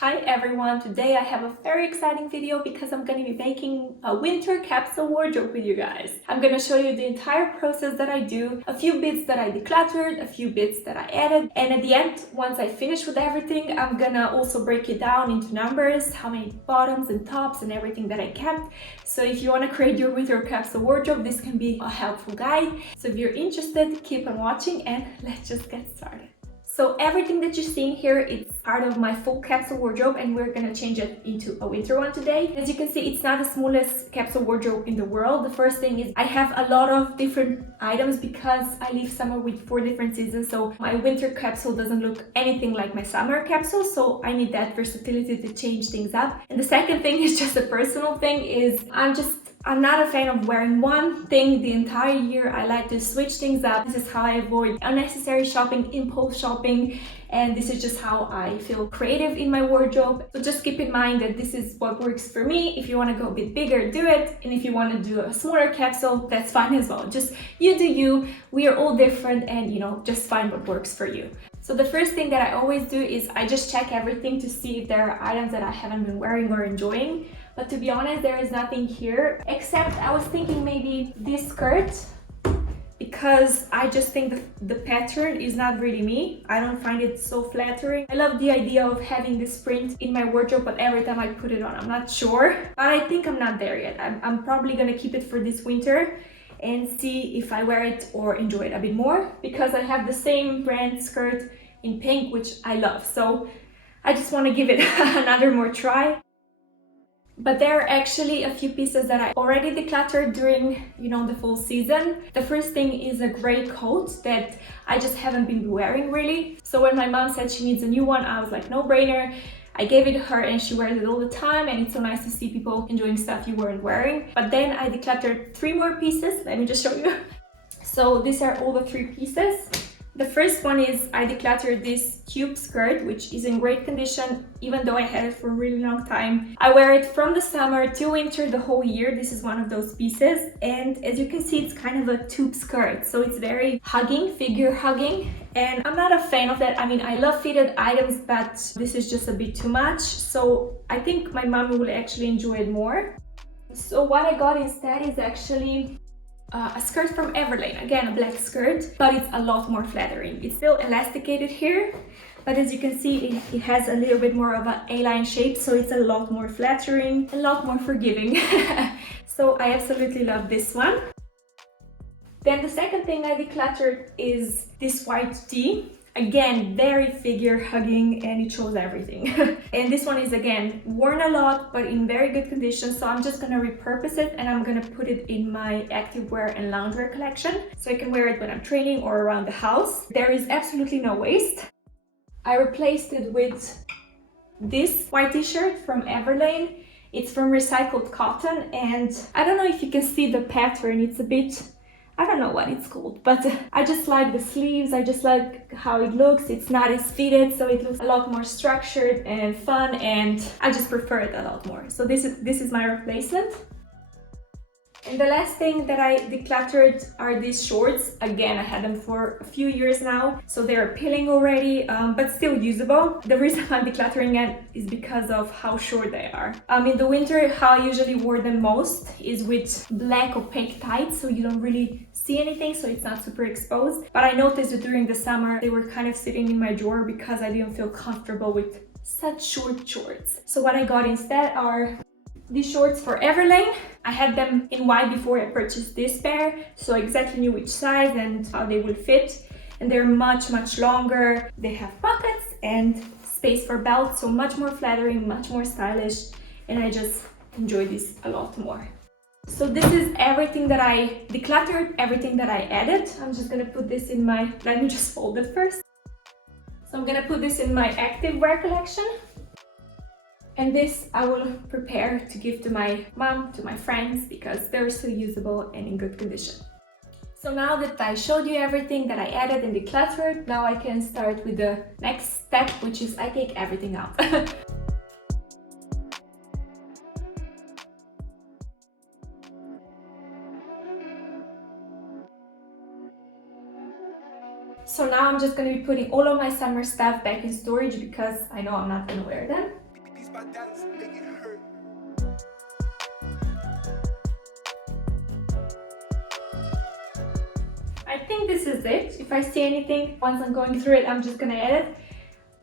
Hi everyone, today I have a very exciting video because I'm going to be making a winter capsule wardrobe with you guys. I'm going to show you the entire process that I do, a few bits that I decluttered, a few bits that I added, and at the end, once I finish with everything, I'm gonna also break it down into numbers, how many bottoms and tops and everything that I kept. So if you want to create your winter capsule wardrobe, this can be a helpful guide. So if you're interested, keep on watching and let's just get started. So everything that you're seeing here is part of my full capsule wardrobe and we're gonna change it into a winter one today. As you can see, it's not the smallest capsule wardrobe in the world. The first thing is I have a lot of different items because I leave summer with 4 different seasons. So my winter capsule doesn't look anything like my summer capsule. So I need that versatility to change things up. And the second thing is just a personal thing is I'm not a fan of wearing one thing the entire year. I like to switch things up. This is how I avoid unnecessary shopping, impulse shopping, and this is just how I feel creative in my wardrobe. So just keep in mind that this is what works for me. If you want to go a bit bigger, do it. And if you want to do a smaller capsule, that's fine as well. Just you do you. We are all different and just find what works for you. So the first thing that I always do is I just check everything to see if there are items that I haven't been wearing or enjoying. But to be honest, there is nothing here, except I was thinking maybe this skirt, because I just think the pattern is not really me. I don't find it so flattering. I love the idea of having this print in my wardrobe, but every time I put it on, I'm not sure. But I think I'm not there yet. I'm probably gonna keep it for this winter and see if I wear it or enjoy it a bit more, because I have the same brand skirt in pink, which I love. So I just want to give it another more try. But there are actually a few pieces that I already decluttered during, the full season. The first thing is a gray coat that I just haven't been wearing really. So when my mom said she needs a new one, I was like, no brainer. I gave it to her and she wears it all the time, and it's so nice to see people enjoying stuff you weren't wearing. But then I decluttered 3 more pieces. Let me just show you. So these are all the 3 pieces. The first one is I decluttered this tube skirt, which is in great condition, even though I had it for a really long time. I wear it from the summer to winter the whole year. This is one of those pieces. And as you can see, it's kind of a tube skirt. So it's very hugging, figure hugging. And I'm not a fan of that. I mean, I love fitted items, but this is just a bit too much. So I think my mom will actually enjoy it more. So what I got instead is actually a skirt from Everlane, again a black skirt, but it's a lot more flattering. It's still elasticated here, but as you can see it has a little bit more of an A-line shape, so it's a lot more flattering, a lot more forgiving. So I absolutely love this one. Then the second thing I decluttered is this white tee. Again, very figure hugging and it shows everything. And this one is again worn a lot, but in very good condition. So I'm just gonna repurpose it and I'm gonna put it in my activewear and loungewear collection. So I can wear it when I'm training or around the house. There is absolutely no waist. I replaced it with this white t-shirt from Everlane. It's from recycled cotton and I don't know if you can see the pattern. It's a bit, I don't know what it's called, but I just like the sleeves. I just like how it looks. It's not as fitted, so it looks a lot more structured and fun, and I just prefer it a lot more. So this is my replacement. And the last thing that I decluttered are these shorts. Again, I had them for a few years now, so they're peeling already, but still usable. The reason I'm decluttering it is because of how short they are. In the winter, how I usually wore them most is with black opaque tights, so you don't really see anything, so it's not super exposed. But I noticed that during the summer, they were kind of sitting in my drawer because I didn't feel comfortable with such short shorts. So what I got instead are these shorts for Everlane. I had them in white before I purchased this pair, so I exactly knew which size and how they would fit. And they're much longer. They have pockets and space for belts, so much more flattering, much more stylish, and I just enjoy this a lot more. So this is everything that I decluttered, everything that I added. I'm just gonna put this in my, let me just fold it first. So I'm gonna put this in my activewear collection. And this I will prepare to give to my mom, to my friends, because they're still usable and in good condition. So now that I showed you everything that I added and decluttered, now I can start with the next step, which is I take everything out. So now I'm just going to be putting all of my summer stuff back in storage because I know I'm not going to wear them. my dollars, make it hurt. I think this is it. If I see anything, once I'm going through it, I'm just gonna edit.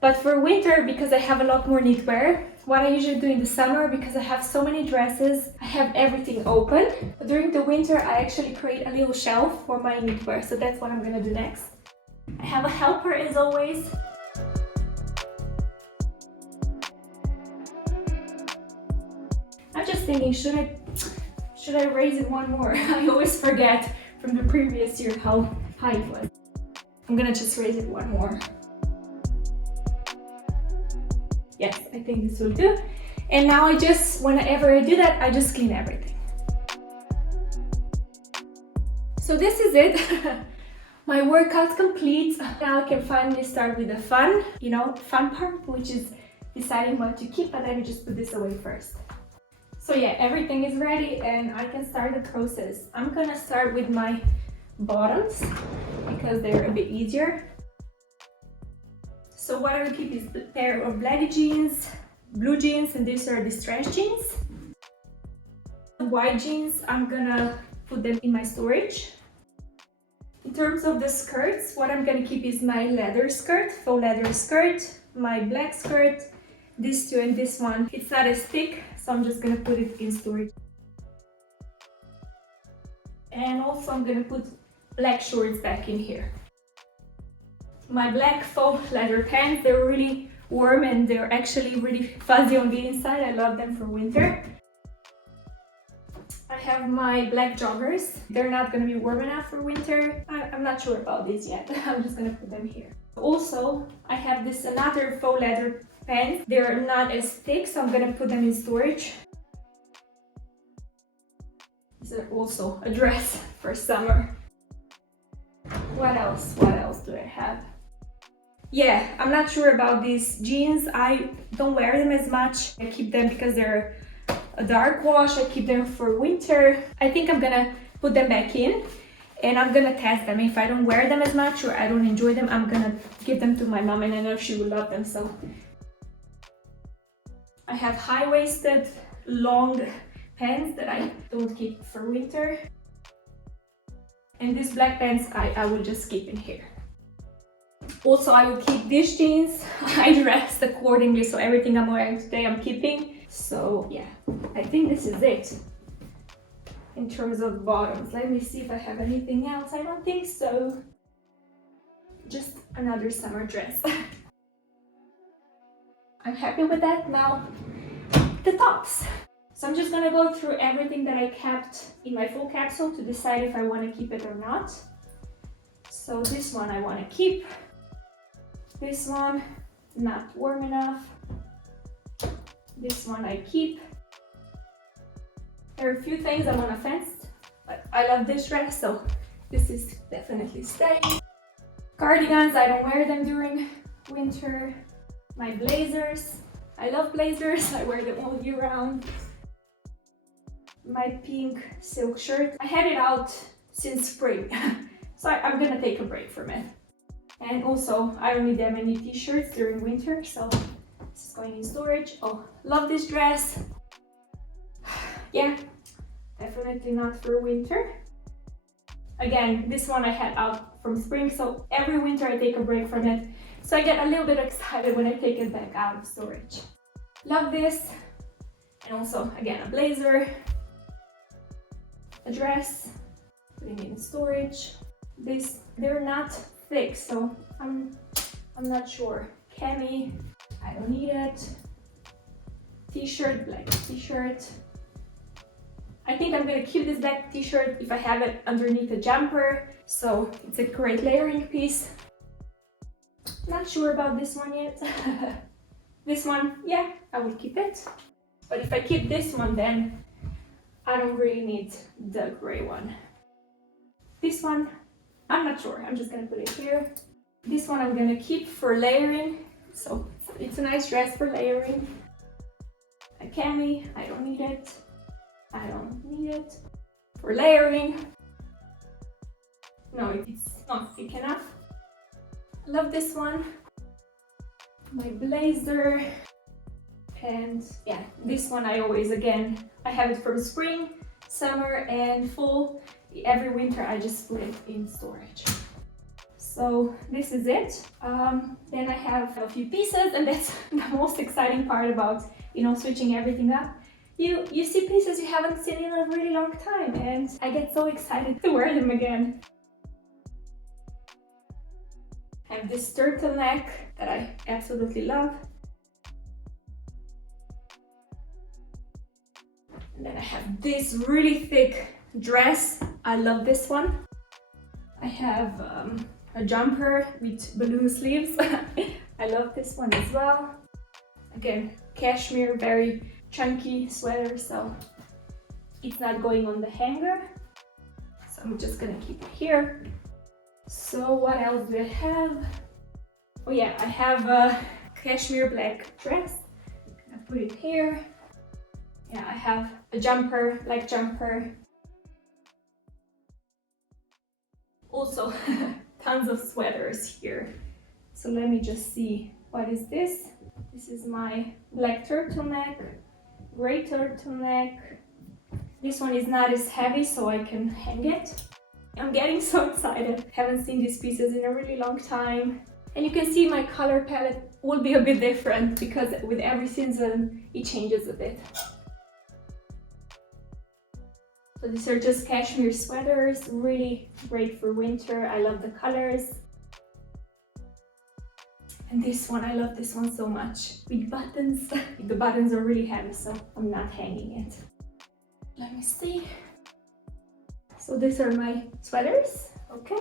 But for winter, because I have a lot more knitwear, what I usually do in the summer, because I have so many dresses, I have everything open. But during the winter, I actually create a little shelf for my knitwear, so that's what I'm gonna do next. I have a helper as always. I'm just thinking, should I raise it one more? I always forget from the previous year how high it was. I'm gonna just raise it one more. Yes, I think this will do. And now whenever I do that, I just clean everything. So this is it. My workout complete. Now I can finally start with the fun part, which is deciding what to keep, but let me just put this away first. So yeah, everything is ready and I can start the process. I'm gonna start with my bottoms because they're a bit easier. So what I will keep is a pair of black jeans, blue jeans, and these are the stretch jeans. White jeans, I'm gonna put them in my storage. In terms of the skirts, what I'm gonna keep is my leather skirt, faux leather skirt, my black skirt, these two and this one. It's not as thick, so I'm just gonna put it in storage. And also I'm gonna put black shorts back in here. My black faux leather pants, they're really warm and they're actually really fuzzy on the inside. I love them for winter. I have my black joggers. They're not gonna be warm enough for winter. I'm not sure about these yet. I'm just gonna put them here. Also, I have this another faux leather pants. They're not as thick, so I'm gonna put them in storage. These are also a dress for summer. What else do I have? Yeah, I'm not sure about these jeans. I don't wear them as much. I keep them because they're a dark wash. I keep them for winter. I think I'm gonna put them back in and I'm gonna test them. If I don't wear them as much or I don't enjoy them, I'm gonna give them to my mom and I know she will love them. So I have high-waisted long pants that I don't keep for winter. And these black pants I will just keep in here. Also, I will keep these jeans. I dressed accordingly, so everything I'm wearing today I'm keeping. So yeah, I think this is it in terms of bottoms. Let me see if I have anything else. I don't think so. Just another summer dress. I'm happy with that. Now, the tops. So I'm just gonna go through everything that I kept in my full capsule to decide if I want to keep it or not. So this one I want to keep. This one, not warm enough. This one I keep. There are a few things I want to fence, but I love this dress, so this is definitely staying. Cardigans, I don't wear them during winter. My blazers, I love blazers, I wear them all year round. My pink silk shirt, I had it out since spring, so I'm gonna take a break from it. And also, I don't need that many t-shirts during winter, so this is going in storage. Oh, love this dress. Yeah, definitely not for winter. Again, this one I had out from spring, so every winter I take a break from it. So I get a little bit excited when I take it back out of storage. Love this. And also, again, a blazer, a dress, putting it in storage. They're not thick, so I'm not sure. Cami, I don't need it. T-shirt, black t-shirt. I think I'm gonna keep this black t-shirt if I have it underneath a jumper, so it's a great layering piece. Not sure about this one yet. This one, yeah, I will keep it. But if I keep this one, then I don't really need the gray one. This one, I'm not sure. I'm just gonna put it here. This one I'm gonna keep for layering. So it's a nice dress for layering. A cami, I don't need it. I don't need it. For layering. No, it's not thick enough. Love this one. My blazer. And yeah, this one I always, again, I have it from spring, summer and fall. Every winter I just put it in storage. So this is it. Then I have a few pieces, and that's the most exciting part about, you know, switching everything up. You see pieces you haven't seen in a really long time, and I get so excited to wear them again. I have this turtleneck that I absolutely love. And then I have this really thick dress. I love this one. I have a jumper with balloon sleeves. I love this one as well. Again, cashmere, very chunky sweater, so it's not going on the hanger. So I'm just gonna keep it here. So what else do I have? Oh yeah, I have a cashmere black dress. I put it here. Yeah, I have a jumper, black jumper. Also, tons of sweaters here. So let me just see, what is this? This is my black turtleneck, gray turtleneck. This one is not as heavy, so I can hang it. I'm getting so excited. Haven't seen these pieces in a really long time. And you can see my color palette will be a bit different because with every season it changes a bit. So these are just cashmere sweaters, really great for winter. I love the colors. And this one, I love this one so much. With buttons. The buttons are really heavy, so I'm not hanging it. Let me see. So these are my sweaters, okay.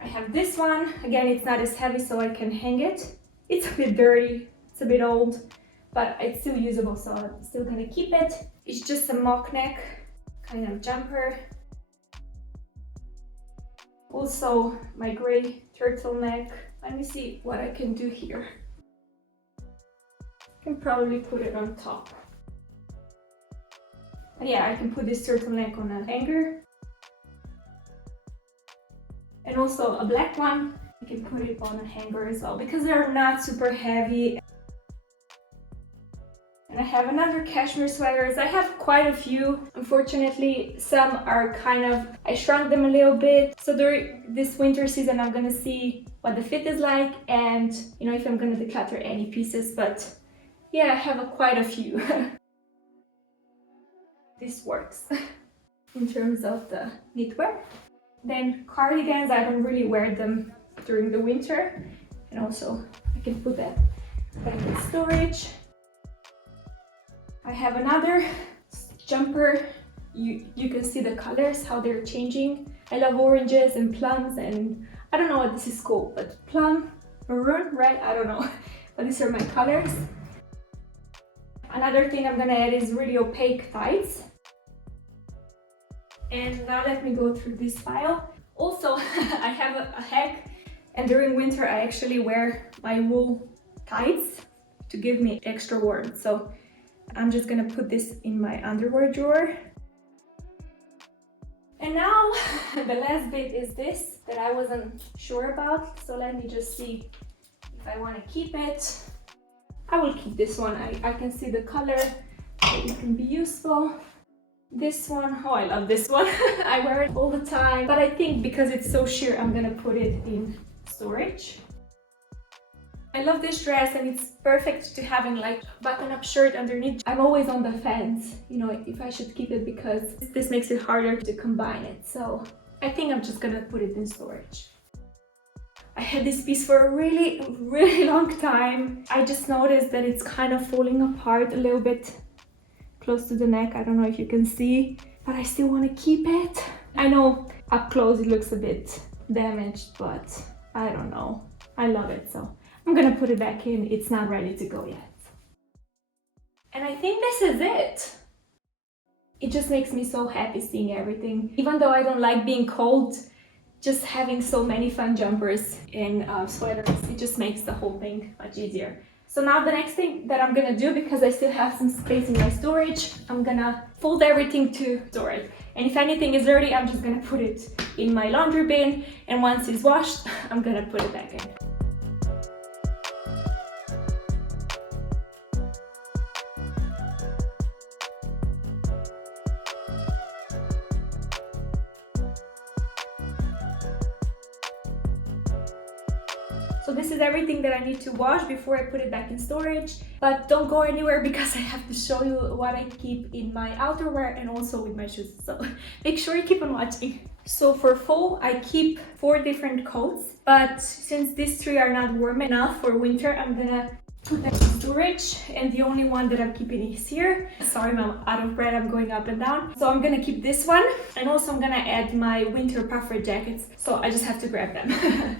I have this one. Again, it's not as heavy, so I can hang it. It's a bit dirty, it's a bit old, but it's still usable, so I'm still gonna keep it. It's just a mock neck kind of jumper. Also my gray turtleneck. Let me see what I can do here. I can probably put it on top. And yeah, I can put this turtleneck on a hanger. And also a black one, I can put it on a hanger as well because they're not super heavy. And I have another cashmere sweaters. I have quite a few. Unfortunately, some are kind of, I shrunk them a little bit. So during this winter season, I'm gonna see what the fit is like and, you know, if I'm gonna declutter any pieces. But yeah, I have quite a few. This works in terms of the knitwear. Then cardigans, I don't really wear them during the winter. And also, I can put that back in storage. I have another jumper. You can see the colors, how they're changing. I love oranges and plums, and I don't know what this is called, but plum, maroon, right? I don't know. But these are my colors. Another thing I'm gonna add is really opaque tights. And now let me go through this file. Also, I have a hack, and during winter I actually wear my wool tights to give me extra warmth. So I'm just gonna put this in my underwear drawer. And now the last bit is this that I wasn't sure about. So let me just see if I want to keep it. I will keep this one. I can see the color. It can be useful. This one, oh, I love this one. I wear it all the time. But I think because it's so sheer, I'm gonna put it in storage. I love this dress, and it's perfect to having like button-up shirt underneath. I'm always on the fence, you know, if I should keep it because this makes it harder to combine it. So I think I'm just gonna put it in storage. I had this piece for a really long time. I just noticed that it's kind of falling apart a little bit close to the neck. I don't know if you can see, but I still want to keep it. I know up close it looks a bit damaged, but I don't know. I love it, so I'm gonna put it back in. It's not ready to go yet. And I think this is it. It just makes me so happy seeing everything. Even though I don't like being cold, just having so many fun jumpers and sweaters, it just makes the whole thing much easier. So now the next thing that I'm gonna do, because I still have some space in my storage, I'm gonna fold everything to store it. And if anything is dirty, I'm just gonna put it in my laundry bin, and once it's washed, I'm gonna put it back in. So this is everything that I need to wash before I put it back in storage. But don't go anywhere because I have to show you what I keep in my outerwear and also with my shoes. So make sure you keep on watching. So for fall, I keep 4 different coats. But since these 3 are not warm enough for winter, I'm gonna put them in storage. And the only one that I'm keeping is here. Sorry, I'm out of breath, I'm going up and down. So I'm gonna keep this one. And also I'm gonna add my winter puffer jackets. So I just have to grab them.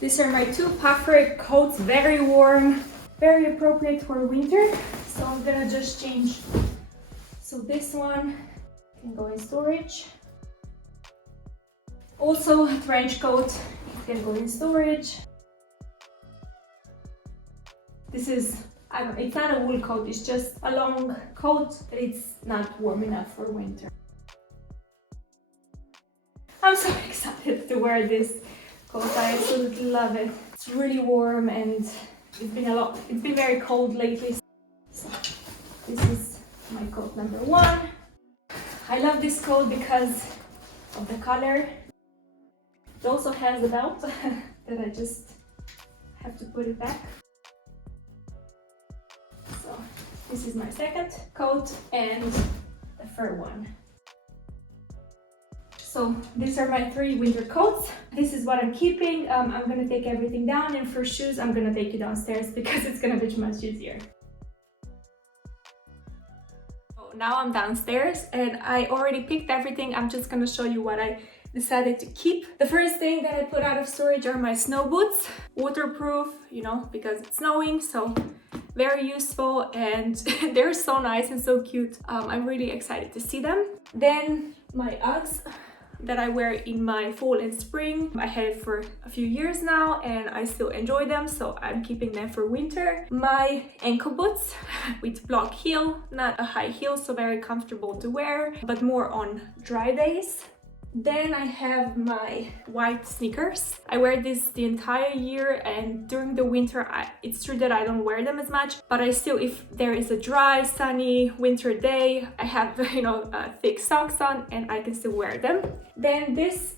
These are my 2 puffer coats, very warm, very appropriate for winter. So I'm gonna just change. So this one can go in storage. Also a trench coat can go in storage. This is, I don't know, it's not a wool coat, it's just a long coat, but it's not warm enough for winter. I'm so excited to wear this coat. I absolutely love it. It's really warm and it's been very cold lately. So this is my coat number 1. I love this coat because of the color. It also has a belt that I just have to put it back. So this is my second coat and the fur one. So these are my 3 winter coats. This is what I'm keeping. I'm gonna take everything down, and for shoes, I'm gonna take you downstairs because it's gonna be much easier. So now I'm downstairs and I already picked everything. I'm just gonna show you what I decided to keep. The first thing that I put out of storage are my snow boots. Waterproof, you know, because it's snowing, so very useful, and they're so nice and so cute. I'm really excited to see them. Then my Uggs that I wear in my fall and spring. I had it for a few years now and I still enjoy them, so I'm keeping them for winter. My ankle boots with block heel, not a high heel, so very comfortable to wear, but more on dry days. Then I have my white sneakers. I wear this the entire year, and during the winter, it's true that I don't wear them as much, but I still, if there is a dry, sunny winter day, I have, you know, thick socks on and I can still wear them. Then this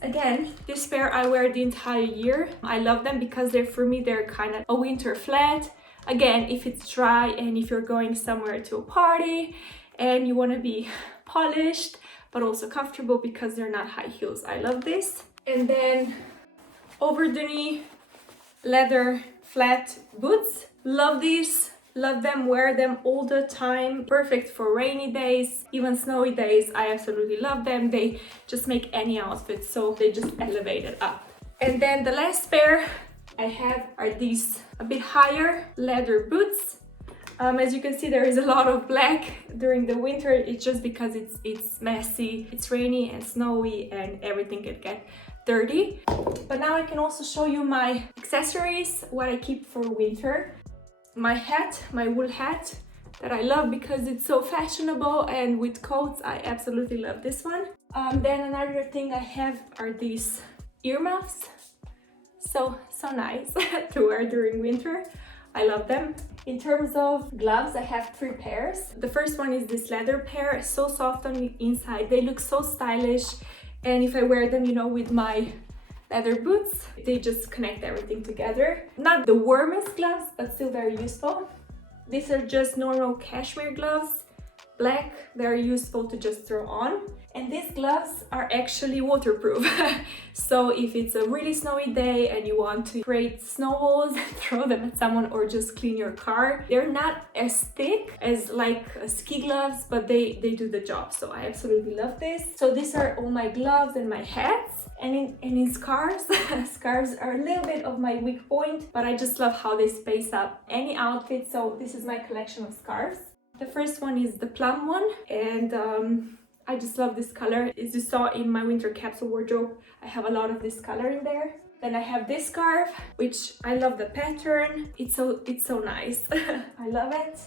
pair I wear the entire year. I love them because for me, they're kind of a winter flat. Again, if it's dry and if you're going somewhere to a party and you want to be polished, but also comfortable because they're not high heels. I love this. And then over the knee leather flat boots. Love these, love them, wear them all the time. Perfect for rainy days, even snowy days. I absolutely love them. They just make any outfit, so they just elevate it up. And then the last pair I have are these a bit higher leather boots. As you can see, there is a lot of black during the winter. It's just because it's messy, it's rainy and snowy and everything can get dirty. But now I can also show you my accessories, what I keep for winter. My hat, my wool hat that I love because it's so fashionable, and with coats I absolutely love this one. Then another thing I have are these earmuffs. So nice to wear during winter. I love them. In terms of gloves, I have 3 pairs. The first one is this leather pair, so soft on the inside. They look so stylish, and if I wear them, you know, with my leather boots, they just connect everything together. Not the warmest gloves, but still very useful. These are just normal cashmere gloves, black, very useful to just throw on. And these gloves are actually waterproof. So if it's a really snowy day and you want to create snowballs and throw them at someone or just clean your car, they're not as thick as like ski gloves, but they do the job. So I absolutely love this. So these are all my gloves and my hats. And in scarves, scarves are a little bit of my weak point, but I just love how they space up any outfit. So this is my collection of scarves. The first one is the plum one, and I just love this color. As you saw in my winter capsule wardrobe, I have a lot of this color in there. Then I have this scarf, which I love the pattern. It's so nice. I love it.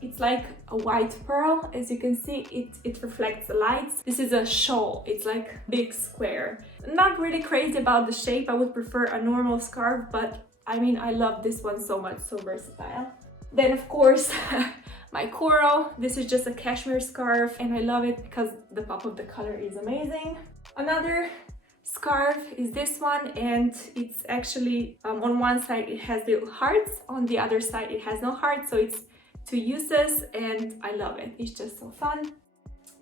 It's like a white pearl. As you can see, it reflects the lights. This is a shawl. It's like big square. Not really crazy about the shape. I would prefer a normal scarf, but I mean, I love this one so much, so versatile. Then of course, my coral. This is just a cashmere scarf and I love it because the pop of the color is amazing. Another scarf is this one, and it's actually on one side it has little hearts, on the other side it has no hearts, so it's two uses, and I love it. It's just so fun.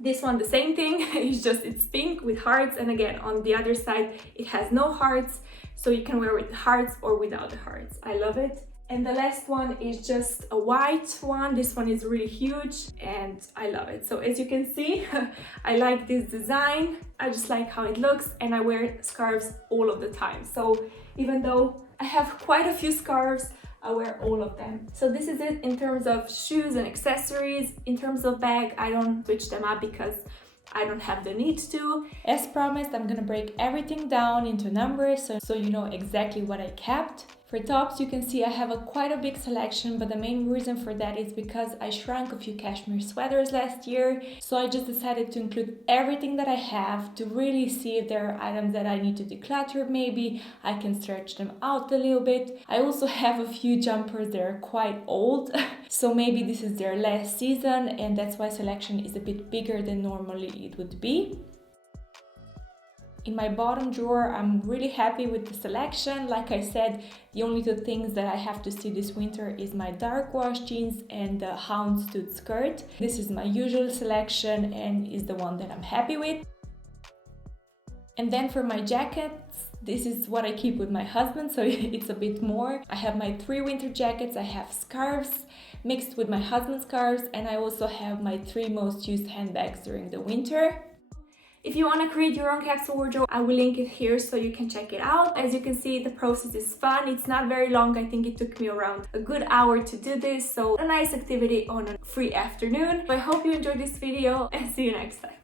This one, the same thing, it's pink with hearts, and again on the other side it has no hearts, so you can wear with the hearts or without the hearts. I love it. And the last one is just a white one. This one is really huge and I love it. So as you can see, I like this design. I just like how it looks, and I wear scarves all of the time. So even though I have quite a few scarves, I wear all of them. So this is it in terms of shoes and accessories. In terms of bag, I don't switch them up because I don't have the need to. As promised, I'm gonna break everything down into numbers so you know exactly what I kept. For tops, you can see I have quite a big selection, but the main reason for that is because I shrunk a few cashmere sweaters last year. So I just decided to include everything that I have to really see if there are items that I need to declutter. Maybe I can stretch them out a little bit. I also have a few jumpers that are quite old, so maybe this is their last season, and that's why selection is a bit bigger than normally it would be. In my bottom drawer, I'm really happy with the selection. Like I said, the only two things that I have to see this winter is my dark wash jeans and the houndstooth skirt. This is my usual selection and is the one that I'm happy with. And then for my jackets, this is what I keep with my husband, so it's a bit more. I have my 3 winter jackets, I have scarves mixed with my husband's scarves, and I also have my 3 most used handbags during the winter. If you want to create your own capsule wardrobe, I will link it here so you can check it out. As you can see, the process is fun. It's not very long. I think it took me around a good hour to do this. So a nice activity on a free afternoon. I hope you enjoyed this video and see you next time.